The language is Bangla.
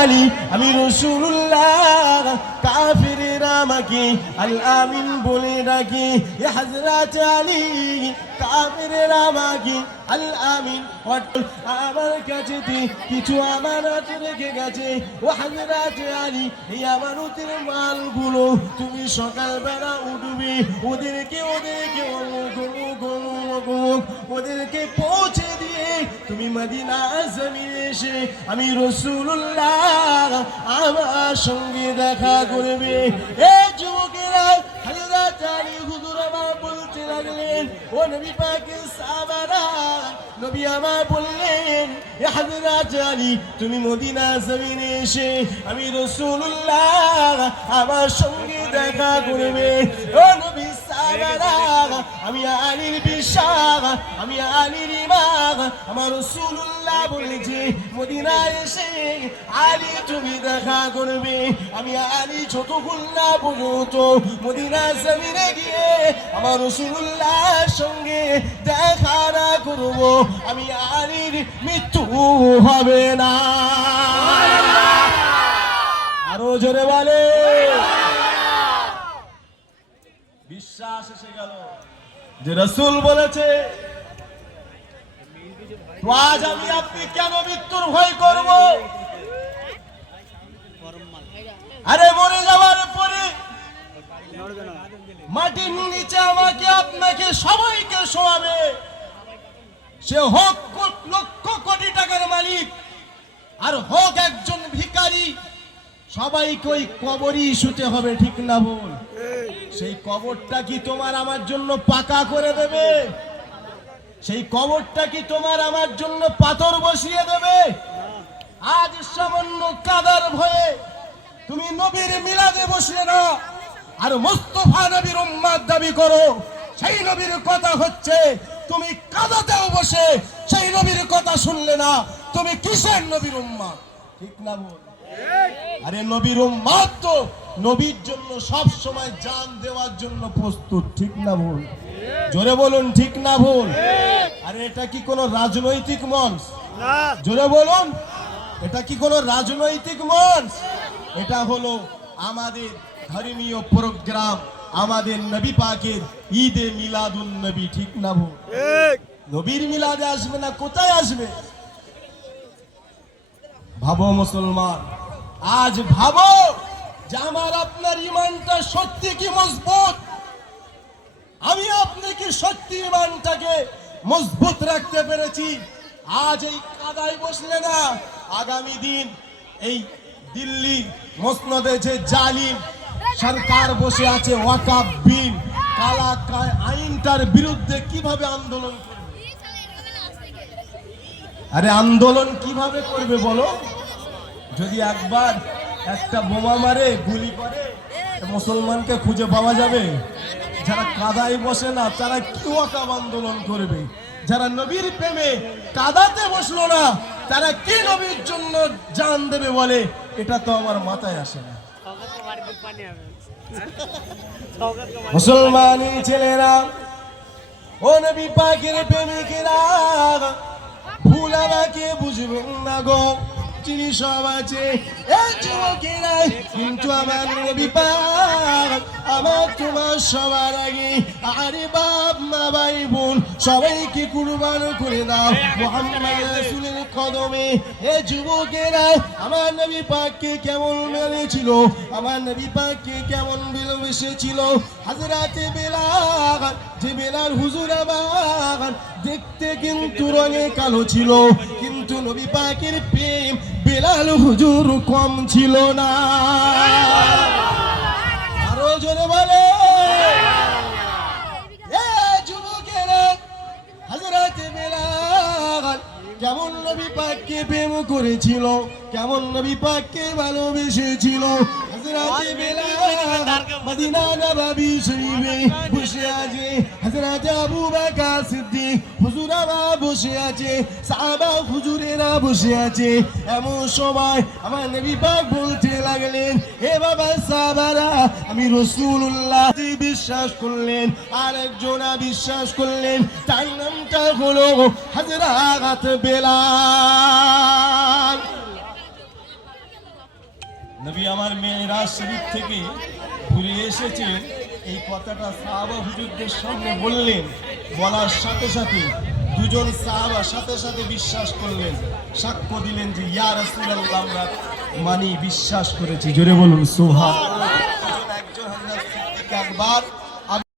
আলী আমি রাসূলুল্লাহ কাফিরেরা আমাকে আল আমিন বলে ডাকে হযরত আলী কাফিরেরা আমাকে আল আমিন আমার কাছে কিছু আমানত রেখে গেছে ও হযরত আলী এই আমানতের মালগুলো তুমি সকালবেলা উঠবে ওদেরকে ওদেরকে পৌঁছে দিয়ে তুমি মদিনা জমিনে এসে আমি রাসূলুল্লাহ আমার সঙ্গে দেখা করবে। এই যুবকেরা হযরত আলী হুজুর আমার বলতে লাগলেন ও নবী পাকের সাহাবারা নবী আমার বললেন হযরত আলী তুমি মদিনা জমিনে এসে আমি রাসূলুল্লাহ আমার সঙ্গে দেখা করবে। ও নবী সাহাবারা আমি আলীর বিশ্বাস আমি আলীর ইমান আমার রাসূলুল্লাহ বলেছে মদিনায় এসে আলী তুমি দেখা করবে। আমি আলী যতক্ষণ না পর্যন্ত মদিনা জমিনে গিয়ে আমার রাসূলুল্লাহর সঙ্গে দেখা না করব আমি আলীর মৃত্যু হবে না। আরো জোরে বলে বিশ্বাস এসে গেল যে রাসূল বলেছে। তো আজ আমি আপনি কেন মৃত্যুর ভয় করব? আরে মরে যাওয়ার পরে মাটির নিচে আমাকে আপনাকে সবাইকে শোয়াবে। সে হোক লক্ষ কোটি টাকার মালিক আর হোক একজন ভিখারি, সবাইকে ওই কবরই শুতে হবে, ঠিক না বল? সেই কবরটা কি তোমার আমার জন্য পাকা করে দেবে? সেই কবরটা কি তোমার আমার জন্য পাথর বসিয়ে দেবে? আজ সামান্য কাদার ভয়ে তুমি নবীর মিলাদে বসলে না আর মুস্তাফা নবীর উম্মত দাবি করো। সেই নবীর কথা হচ্ছে তুমি কাদাতেও বসে সেই নবীর কথা শুনলে না, তুমি কিসের নবীর উম্মত? ঠিক না বল? আরে নবীর উম্মত তো নবীর জন্য সব সময় জান দেওয়ার জন্য প্রস্তুত, ঠিক না বল? জোরে বলুন ঠিক না ভুল? আরে এটা কি কোনো রাজনৈতিক মঞ্চ? না। জোরে বলুন, এটা কি কোনো রাজনৈতিক মঞ্চ? এটা হলো আমাদের ধর্মীয় প্রোগ্রাম, আমাদের নবী পাকের ঈদে মিলাদুন নবী, ঠিক না ভুল? নবীর মিলাদে আসবে না কোথায় আসবে? ভাবো মুসলমান, আজ ভাবো যে আমার আপনার ঈমানটা সত্যি কি মজবুত? আমি আপনাকে সত্যি ঈমানটাকে মজবুত রাখতে পেরেছি। আজ এই কাদায় বসলে না, আগামী দিন এই দিল্লি মসনদে যে জালিম সরকার বসে আছে ওয়াকফ বিল কালা আইনটার বিরুদ্ধে কিভাবে আন্দোলন করবে? আরে আন্দোলন কিভাবে করবে বলো? যদি একবার একটা বোমা মারে গুলি করে মুসলমানকে খুঁজে পাওয়া যাবে? যারা কাদায় বসে না তারা কি ওয়াকফ আন্দোলন করবে? যারা নবীর প্রেমে কাদাতে বসলো না তারা কি নবীর জন্য জান দেবে বলে? এটা তো আমার মাথায় আসে না। মুসলমানের ছেলেরা ও নবী পাকের প্রেমিকেরা ভুল আমাকে বুঝবেন না গো, চিনি সব আছে এই যুবকেরা, কিন্তু আমার নবী পাক আমার তোমার সবার আগে। আরে বাপ মা ভাই বোন সবাইকে কুরবান করে দাও মুহাম্মদ রাসূলের কদমে। এই যুবকেরা আমার নবী পাককে কেমন মেনেছিল, আমার নবী পাককে কেমন ভালোবেসেছিল। হযরতে বেলাল, যে বেলাল হুজুর আমার দেখতে কিন্তু রঙে কালো ছিল, কিন্তু নবী পাকের প্রেম বেলাল হুজুর কম ছিল না। আরো জোরে বলে যুবকেরা, হযরতে বেলাল কেমন নবী পাককে প্রেম করেছিল, কেমন নবী পাককে ভালোবেসেছিল। হযরতে বেলাল মদিনা নববী শরীফে বসে আছে, হযরতে আবু বকর সিদ্দিক হুজুরেরা বসে আছে, সাহাবা হুজুরেরা বসে আছে। এমন সময় আমার নবী পাক বলতে লাগলেন, হে বাবা সাহাবারা, আমি রাসূলুল্লাহ বিশ্বাস করলেন, আরেকজন বিশ্বাস করলেন, তার নামটা হলো হযরত বেলাল। নবী আমার মেয়েরাজ শরীফ থেকে ঘুরে এসেছেন, এই কথাটা সাহাবা হুজুরদের সামনে বললেন। বলার সাথে সাথে দুজন সাহাবা সাথে সাথে বিশ্বাস করলেন, সাক্ষ্য দিলেন যে ইয়া রাসূলুল্লাহ আমরা মানি, বিশ্বাস করেছি। জোরে বলুন সুবহানাল্লাহ। একজন হযরত সিদ্দিক আকবর